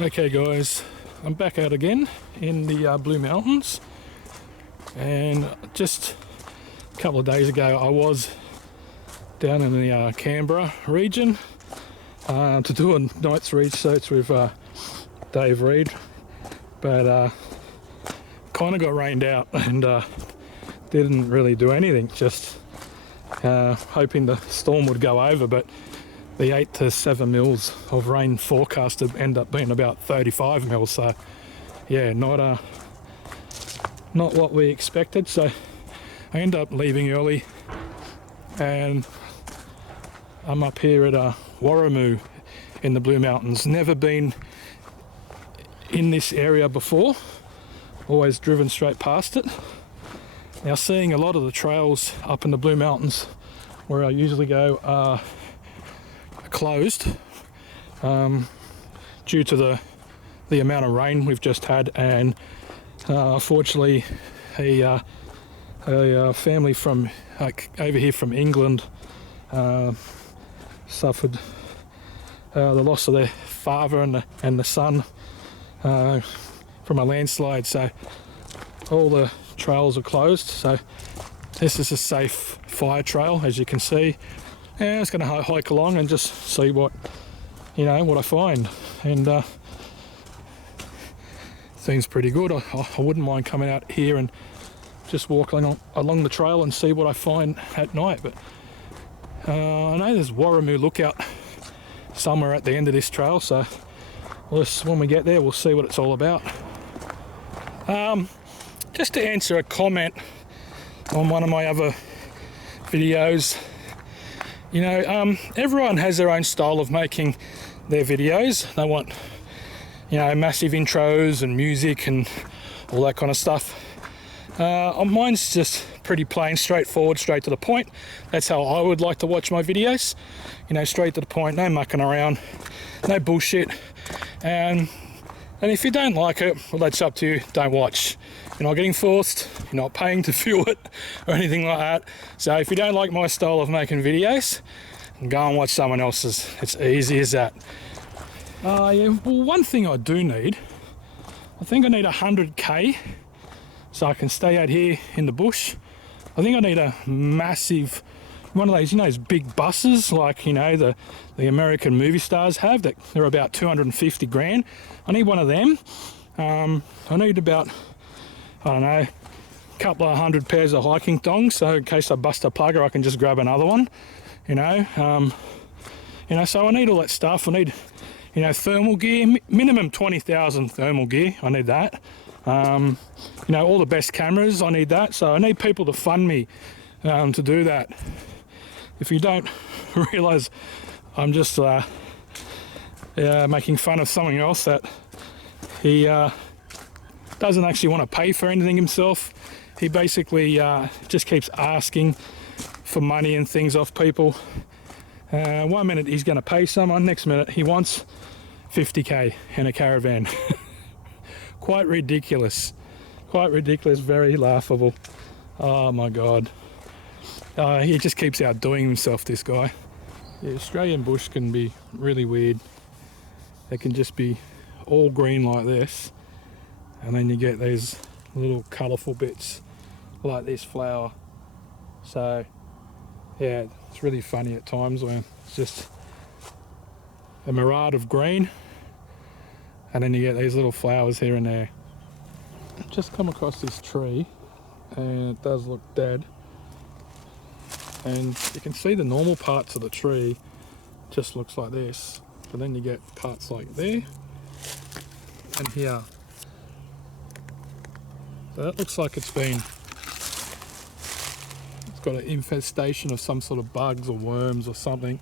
Okay guys, I'm back out again in the Blue Mountains, and just a couple of days ago I was down in the Canberra region to do a night's research with Dave Reed, but kind of got rained out and didn't really do anything, just hoping the storm would go over, but the 8 to 7 mils of rain forecasted end up being about 35 mils, so yeah, not what we expected. So I end up leaving early and I'm up here at Waramu in the Blue Mountains. Never been in this area before, always driven straight past it. Now, seeing a lot of the trails up in the Blue Mountains where I usually go are closed due to the amount of rain we've just had, and unfortunately a family from over here from England suffered the loss of their father and the son from a landslide, so all the trails are closed. So this is a safe fire trail, as you can see. Yeah, I'm just going to hike along and just see what I find, and seems pretty good. I wouldn't mind coming out here and just walking along the trail and see what I find at night. But I know there's Warrimoo lookout somewhere at the end of this trail, so when we get there we'll see what it's all about. Just to answer a comment on one of my other videos, everyone has their own style of making their videos. They want, massive intros and music and all that kind of stuff. Mine's just pretty plain, straightforward, straight to the point. That's how I would like to watch my videos. Straight to the point, no mucking around, no bullshit. And if you don't like it, well, that's up to you. Don't watch. You're not getting forced, you're not paying to view it or anything like that. So if you don't like my style of making videos, go and watch someone else's. It's easy as that. Yeah, well, one thing I do need, I think I need 100k so I can stay out here in the bush. I think I need a massive, one of those, those big buses like, the American movie stars have, that they're about 250 grand. I need one of them. I need about, I don't know, a couple of 100 pairs of hiking thongs, so in case I bust a plugger I can just grab another one, so I need all that stuff. I need, thermal gear, minimum 20,000 thermal gear, I need that. All the best cameras, I need that, so I need people to fund me to do that. If you don't realise I'm just making fun of something else, that he doesn't actually want to pay for anything himself. He basically just keeps asking for money and things off people. 1 minute he's going to pay someone, next minute he wants 50k in a caravan. Quite ridiculous, very laughable. Oh my god. He just keeps outdoing himself, this guy. The Australian bush can be really weird. It can just be all green like this, and then you get these little colourful bits like this flower. So yeah, it's really funny at times when it's just a mirage of green, and then you get these little flowers here and there. I've just come across this tree and it does look dead, and you can see the normal parts of the tree just looks like this, but then you get parts like there and here. So that looks like it's got an infestation of some sort of bugs or worms or something,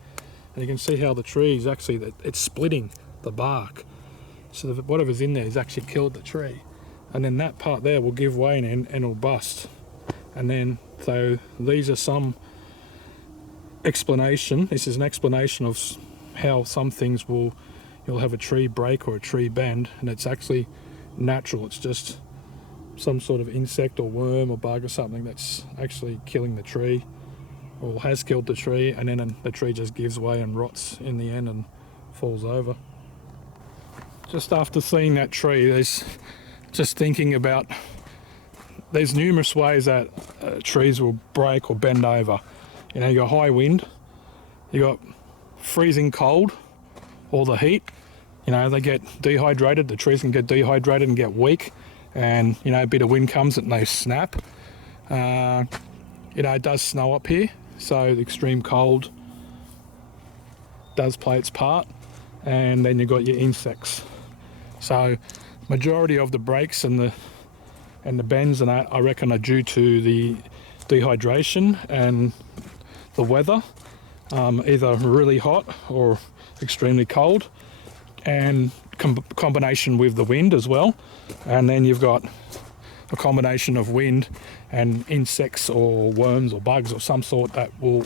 and you can see how the tree is actually, it's splitting the bark, so that whatever's in there has actually killed the tree, and then that part there will give way and it'll bust. And then, so these are some explanation, this is an explanation of how some things you'll have a tree break or a tree bend, and it's actually natural. It's just some sort of insect or worm or bug or something that's actually killing the tree, or has killed the tree, and then the tree just gives way and rots in the end and falls over. just after seeing that tree, there's just thinking about, there's numerous ways that trees will break or bend over. You know, you got high wind, you got freezing cold, or the heat. You know, they get dehydrated, the trees can get dehydrated and get weak, and, you know, a bit of wind comes and they snap. You know, it does snow up here, so the extreme cold does play its part, and then you've got your insects. So majority of the breaks and the bends and that, I reckon, are due to the dehydration and the weather, either really hot or extremely cold, and combination with the wind as well. And then you've got a combination of wind and insects or worms or bugs or some sort that will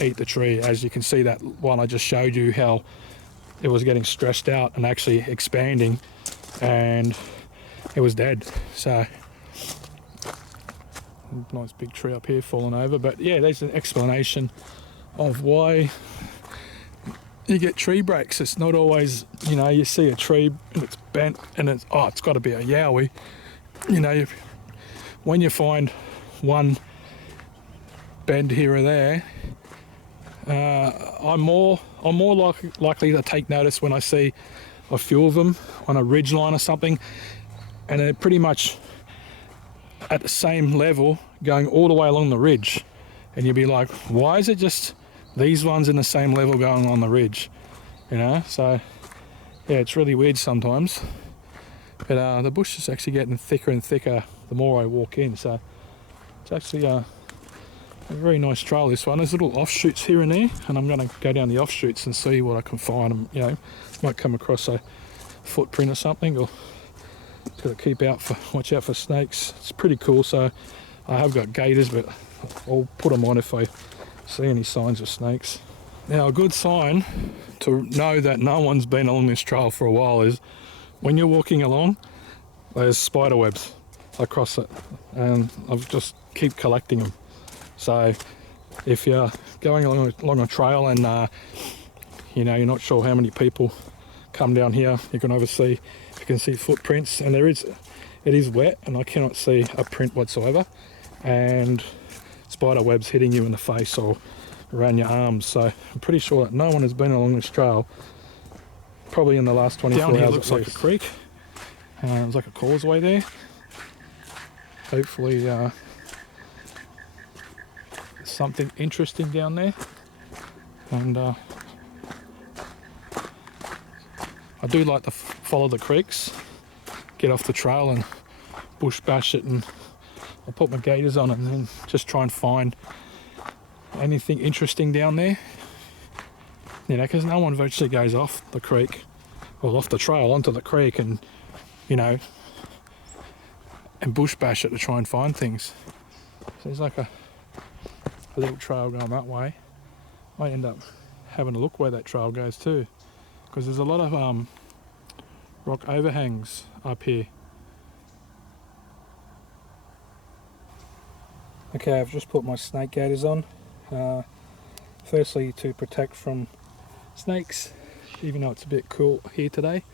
eat the tree. As you can see, that one I just showed you, how it was getting stressed out and actually expanding, and it was dead. So nice big tree up here falling over. But yeah, there's an explanation of why you get tree breaks. It's not always, you know, you see a tree and it's bent and it's, oh, it's got to be a Yowie. You know, when you find one bend here or there, I'm more likely to take notice when I see a few of them on a ridge line or something, and they're pretty much at the same level going all the way along the ridge, and you'd be like, why is it just these ones in the same level going on the ridge? You know, so yeah, it's really weird sometimes. But the bush is actually getting thicker and thicker the more I walk in, so it's actually a very nice trail, this one. There's little offshoots here and there, and I'm going to go down the offshoots and see what I can find. And, you know, might come across a footprint or something, or got to watch out for snakes. It's pretty cool. So I have got gators, but I'll put them on if I see any signs of snakes. Now, a good sign to know that no one's been along this trail for a while is when you're walking along, there's spider webs across it, and I've just keep collecting them. So if you're going along a trail and you know, you're not sure how many people come down here, you can see footprints, and it is wet and I cannot see a print whatsoever, and spider webs hitting you in the face or around your arms. So I'm pretty sure that no one has been along this trail probably in the last 24 hours. Down here looks like a creek, there's like a causeway there. Hopefully something interesting down there, and I do like to follow the creeks, get off the trail and bush bash it, and I'll put my gaiters on and then just try and find anything interesting down there, you know, because no one virtually goes off the creek or off the trail onto the creek and, you know, and bush bash it to try and find things. So there's like a little trail going that way. Might end up having a look where that trail goes too, because there's a lot of rock overhangs up here. Okay, I've just put my snake gaiters on, firstly to protect from snakes, even though it's a bit cool here today.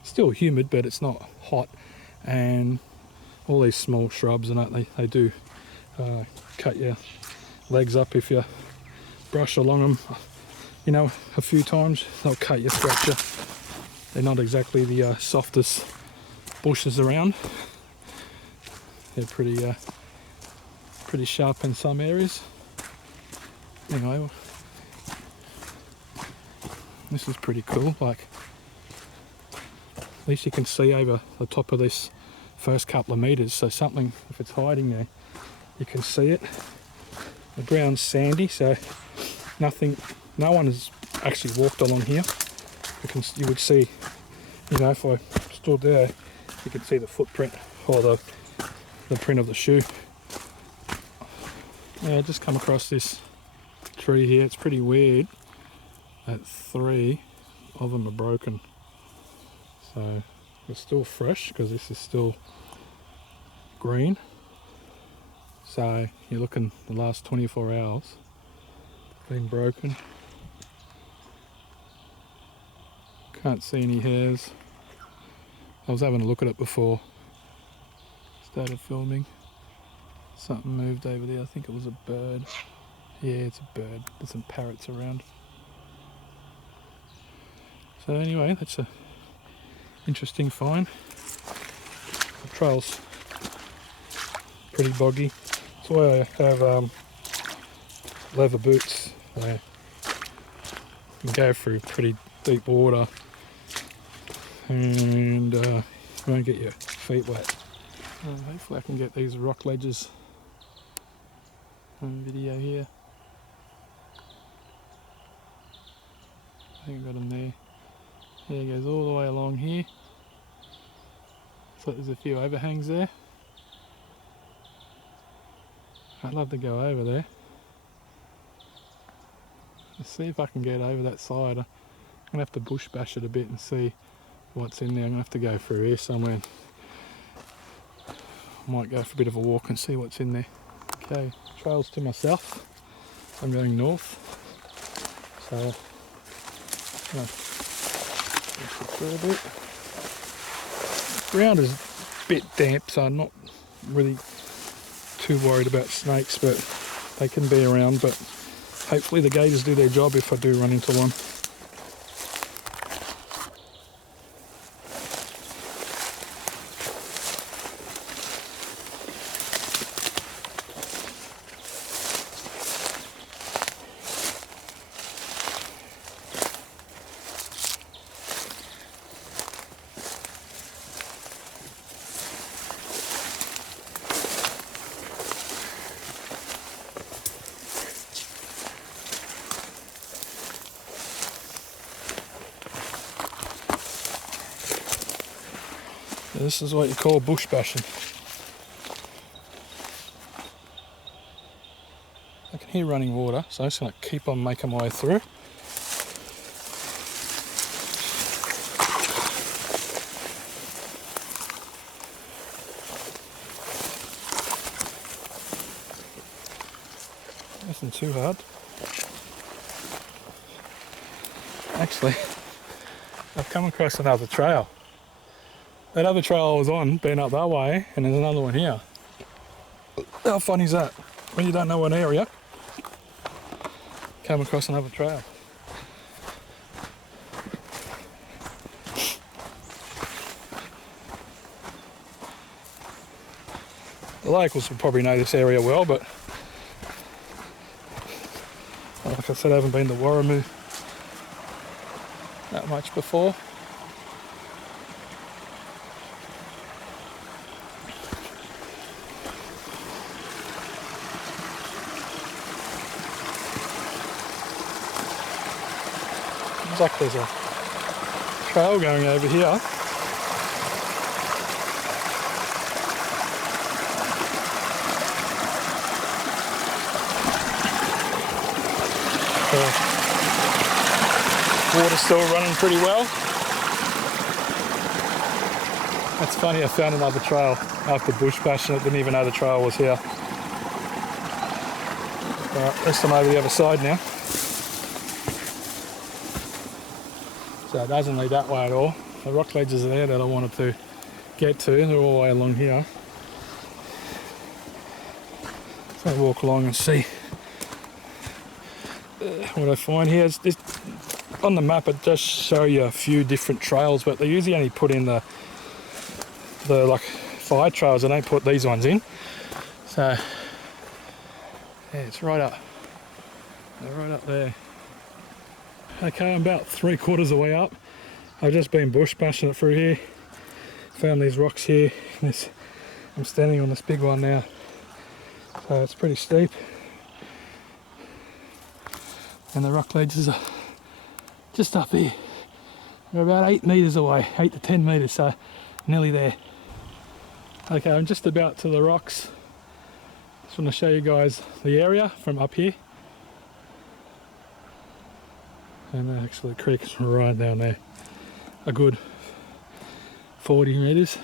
It's still humid, but it's not hot, and all these small shrubs and that, they do cut your legs up if you brush along them, you know, a few times. They'll cut you, scratch you. They're not exactly the softest bushes around. They're pretty sharp in some areas. Anyway, this is pretty cool. Like, at least you can see over the top of this first couple of meters, so something, if it's hiding there, you can see it. The ground's sandy, so no one has actually walked along here. You would see, you know, if I stood there, you could see the footprint or the print of the shoe. Yeah, I just come across this tree here. It's pretty weird that 3 of them are broken. So it's still fresh because this is still green. So you're looking the last 24 hours been broken. Can't see any hairs I was having a look at it before I started filming. Something moved over there. I think it was a bird. Yeah, it's a bird. There's some parrots around. So anyway, that's a interesting find. The trail's pretty boggy. That's why I have leather boots. Where you can go through pretty deep water and you won't get your feet wet. Hopefully I can get these rock ledges on video here. I think I got them there. Yeah, it goes all the way along here. So there's a few overhangs there. I'd love to go over there. Let's see if I can get over that side. I'm going to have to bush bash it a bit and see what's in there. I'm going to have to go through here somewhere. Might go for a bit of a walk and see what's in there. Okay, trails to myself. I'm going north. So, through a bit. The ground is a bit damp, so I'm not really too worried about snakes, but they can be around. But hopefully the gators do their job if I do run into one. This is what you call bush bashing. I can hear running water, so I'm just going to keep on making my way through. Nothing too hard. Actually, I've come across another trail. That other trail I was on, been up that way, and there's another one here. How fun is that? When you don't know an area, come across another trail. The locals will probably know this area well, but like I said, I haven't been to Waramu that much before. Looks like there's a trail going over here. Water's still running pretty well. That's funny, I found another trail after bush bashing it, didn't even know the trail was here. Alright, let's come over the other side now. So it doesn't lead that way at all. The rock ledges are there that I wanted to get to, they're all the way along here. So I'll walk along and see what I find here. It's on the map it does show you a few different trails, but they usually only put in the like fire trails, they don't put these ones in. So yeah, it's right up there. Okay, I'm about 3/4 of the way up. I've just been bush bashing it through here. Found these rocks here. I'm standing on this big one now. So it's pretty steep. And the rock ledges are just up here. We're about 8 metres away, 8 to 10 metres, so nearly there. Okay, I'm just about to the rocks. Just want to show you guys the area from up here. And actually the creek is right down there. A good 40 metres.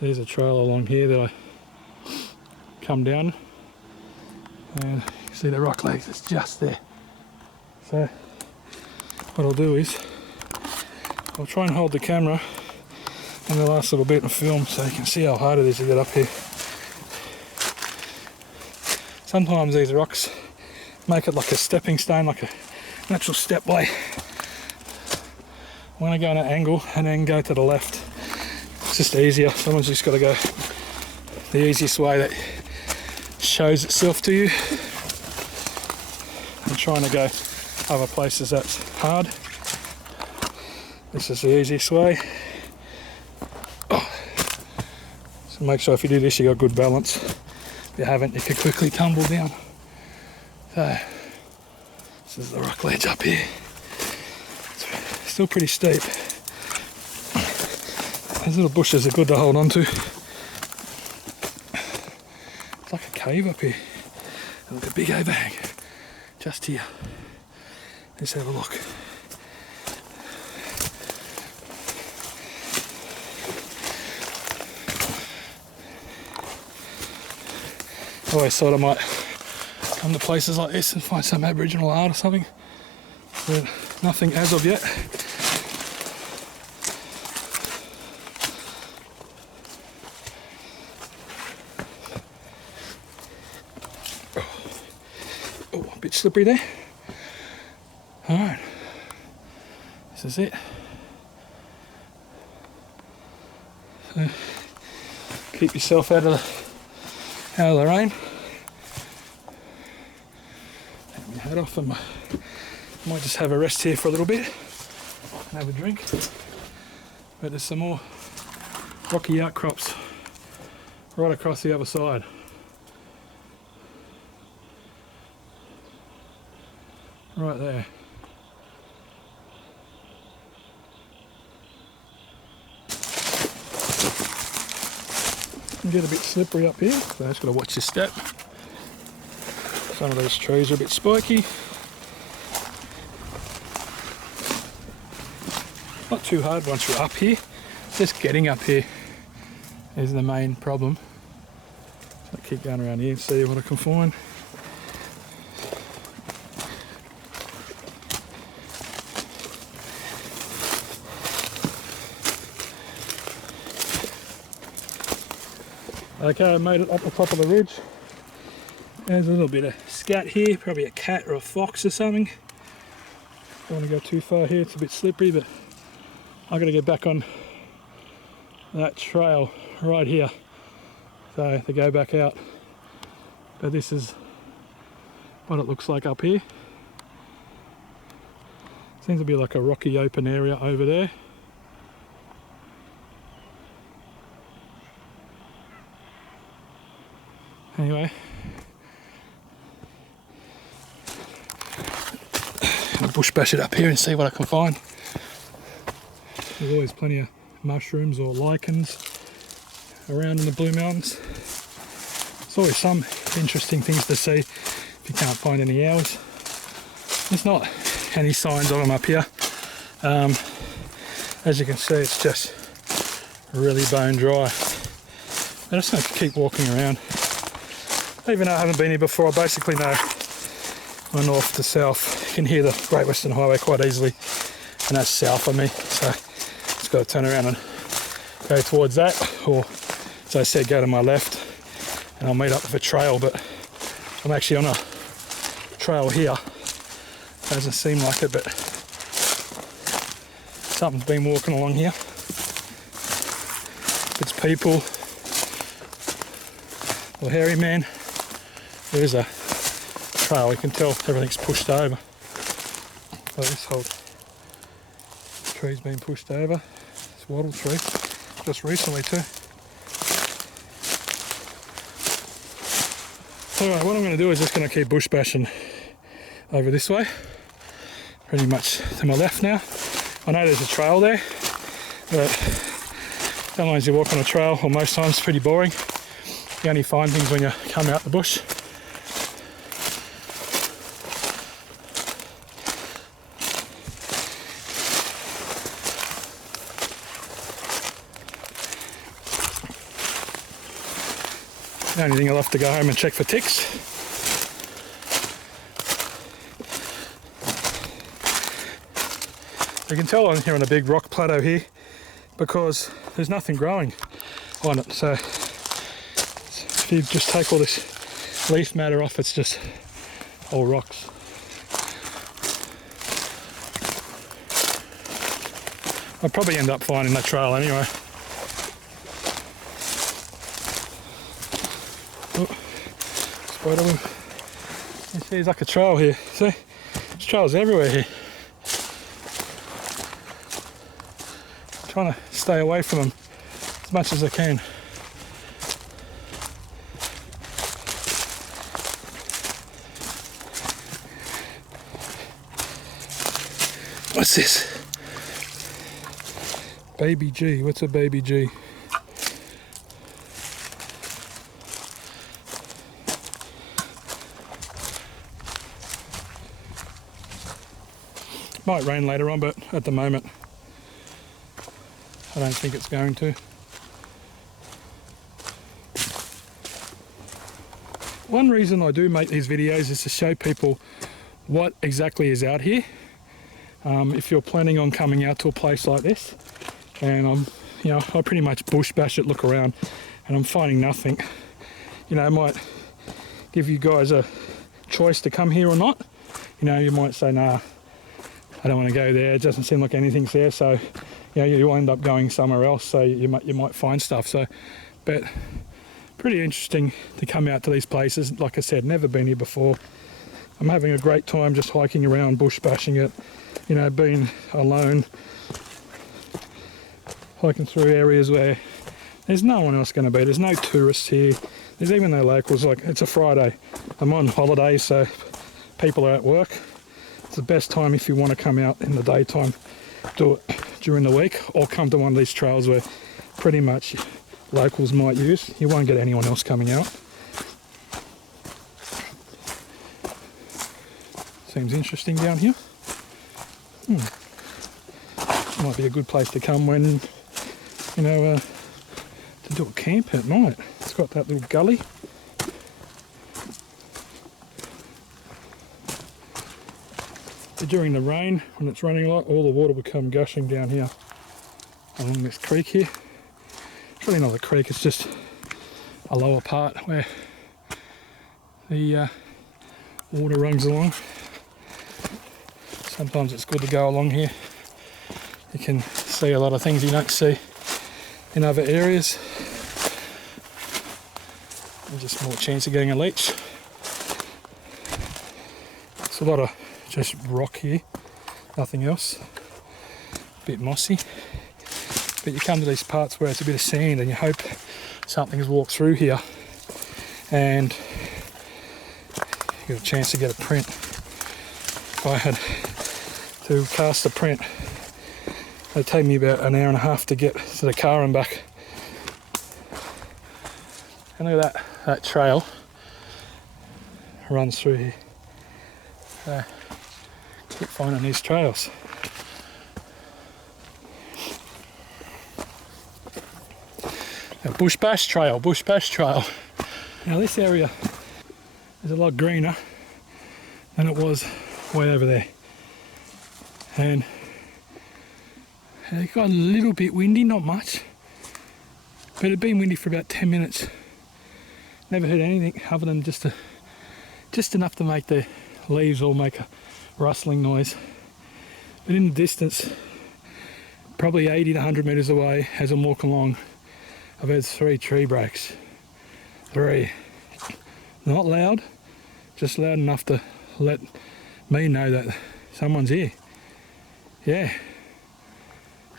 There's a trail along here that I come down. And you see the rock ledge, it's just there. So what I'll do is I'll try and hold the camera in the last little bit and film so you can see how hard it is to get up here. Sometimes these rocks make it like a stepping stone, like a natural step way. I want to go on an angle and then go to the left. It's just easier. Someone's just got to go the easiest way that shows itself to you. I'm trying to go other places that's hard. This is the easiest way. Oh. So make sure if you do this you got good balance. If you haven't, you could quickly tumble down. So this is the rock ledge up here. It's still pretty steep. These little bushes are good to hold on to. It's like a cave up here. And look, a big overhang just here. Let's have a look. I always thought I might come to places like this and find some Aboriginal art or something, but nothing as of yet. Oh, a bit slippery there. Alright, this is it. So, keep yourself out of the rain. Take my hat off and might just have a rest here for a little bit and have a drink. But there's some more rocky outcrops right across the other side. Right there. Get a bit slippery up here, so I just got to watch your step. Some of those trees are a bit spiky. Not too hard once you're up here. Just getting up here is the main problem. So I keep going around here and see what I can find. Okay, I made it up the top of the ridge. There's a little bit of scat here, probably a cat or a fox or something. Don't want to go too far here, it's a bit slippery, but I've got to get back on that trail right here. So to go back out. But this is what it looks like up here. Seems to be like a rocky open area over there. Anyway, I'll bush bash it up here and see what I can find. There's always plenty of mushrooms or lichens around in the Blue Mountains. It's always some interesting things to see if you can't find any owls. There's not any signs of them up here. As you can see, it's just really bone dry. I'm just going to keep walking around. Even though I haven't been here before, I basically know my north to south. You can hear the Great Western Highway quite easily, and that's south of me. So just got to turn around and go towards that, or as I said, go to my left, and I'll meet up with a trail. But I'm actually on a trail here. Doesn't seem like it, but something's been walking along here. If it's people or hairy man, there's a trail. You can tell everything's pushed over. So this whole tree's been pushed over. This wattle tree, just recently too. Alright, what I'm going to do is just going to keep bush bashing over this way. Pretty much to my left now. I know there's a trail there, but sometimes you walk on a trail, or most times it's pretty boring. You only find things when you come out the bush. The only thing I'll have to go home and check for ticks. You can tell I'm here on a big rock plateau here because there's nothing growing on it. So if you just take all this leaf matter off, it's just all rocks. I'll probably end up finding that trail anyway. Oh, spider web. You see, there's like a trail here. See, there's trails everywhere here. I'm trying to stay away from them as much as I can. What's this? Baby G. What's a baby G? Might rain later on, but at the moment I don't think it's going to. One reason I do make these videos is to show people what exactly is out here. If you're planning on coming out to a place like this, and I pretty much bush bash it, look around, and I'm finding nothing. I might give you guys a choice to come here or not. You might say, nah, I don't want to go there. It doesn't seem like anything's there. So, you'll end up going somewhere else. So you might find stuff. So, but pretty interesting to come out to these places. Like I said, never been here before. I'm having a great time just hiking around, bush bashing it. Being alone, hiking through areas where there's no one else going to be. There's no tourists here. There's even no locals. Like, it's a Friday. I'm on holiday, so people are at work. It's the best time if you want to come out in the daytime. Do it during the week, or come to one of these trails where pretty much locals might use. You won't get anyone else coming out. Seems interesting down here. Might be a good place to come when, to do a camp at night. It's got that little gully. But during the rain, when it's raining a lot, all the water will come gushing down here along this creek here. It's really not a creek, it's just a lower part where the water runs along. Sometimes it's good to go along here. You can see a lot of things you don't see in other areas. And just more chance of getting a leech. It's a lot of just rock here, nothing else. A bit mossy. But you come to these parts where it's a bit of sand and you hope something's walked through here and you get a chance to get a print. If I had to cast a print, it'd take me about an hour and a half to get to the car and back. And look at that trail runs through here. So keep finding these trails. A bush bash trail. Now this area is a lot greener than it was way over there. And it got a little bit windy, not much, but it'd been windy for about 10 minutes. Never heard anything other than just enough to make the leaves all make a rustling noise. But in the distance, probably 80 to 100 metres away, as I'm walking along, I've heard 3 tree breaks. 3. Not loud, just loud enough to let me know that someone's here. Yeah.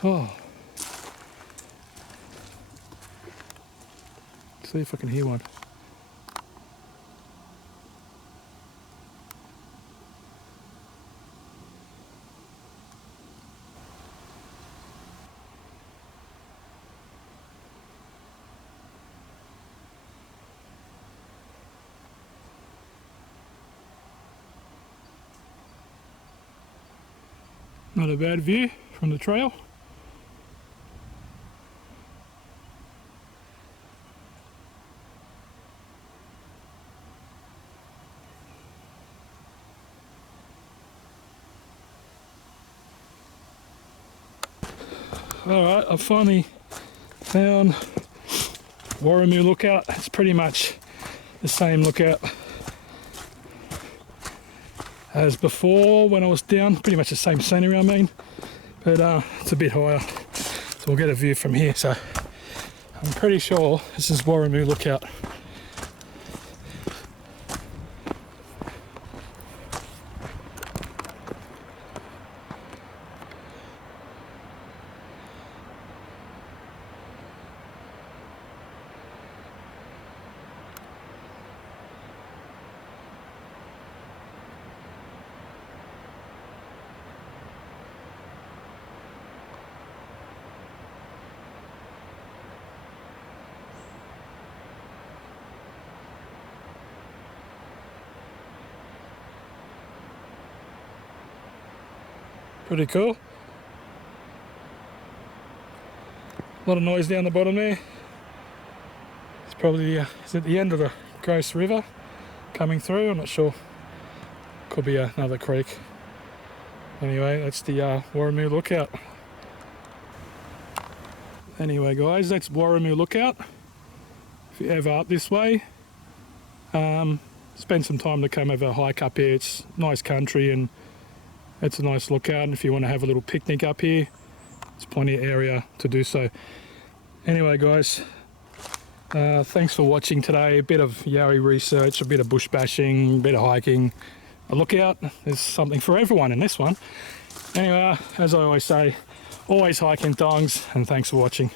Oh. See if I can hear one. Not a bad view from the trail. Alright, I've finally found Warrimoo lookout. It's pretty much the same lookout as before when I was down, pretty much the same scenery I mean, but it's a bit higher, so we'll get a view from here. So I'm pretty sure this is Warrimoo lookout. Pretty cool. A lot of noise down the bottom there. It's probably it's at the end of the Gross River coming through. I'm not sure. Could be another creek. Anyway, that's the Warrimoo lookout. Anyway, guys, that's Warrimoo lookout. If you're ever up this way, spend some time to come have a hike up here. It's nice country and it's a nice lookout, and if you want to have a little picnic up here, there's plenty of area to do so. Anyway, guys, thanks for watching today. A bit of Yowie research, a bit of bush bashing, a bit of hiking, a lookout. There's something for everyone in this one. Anyway, as I always say, always hiking thongs, and thanks for watching.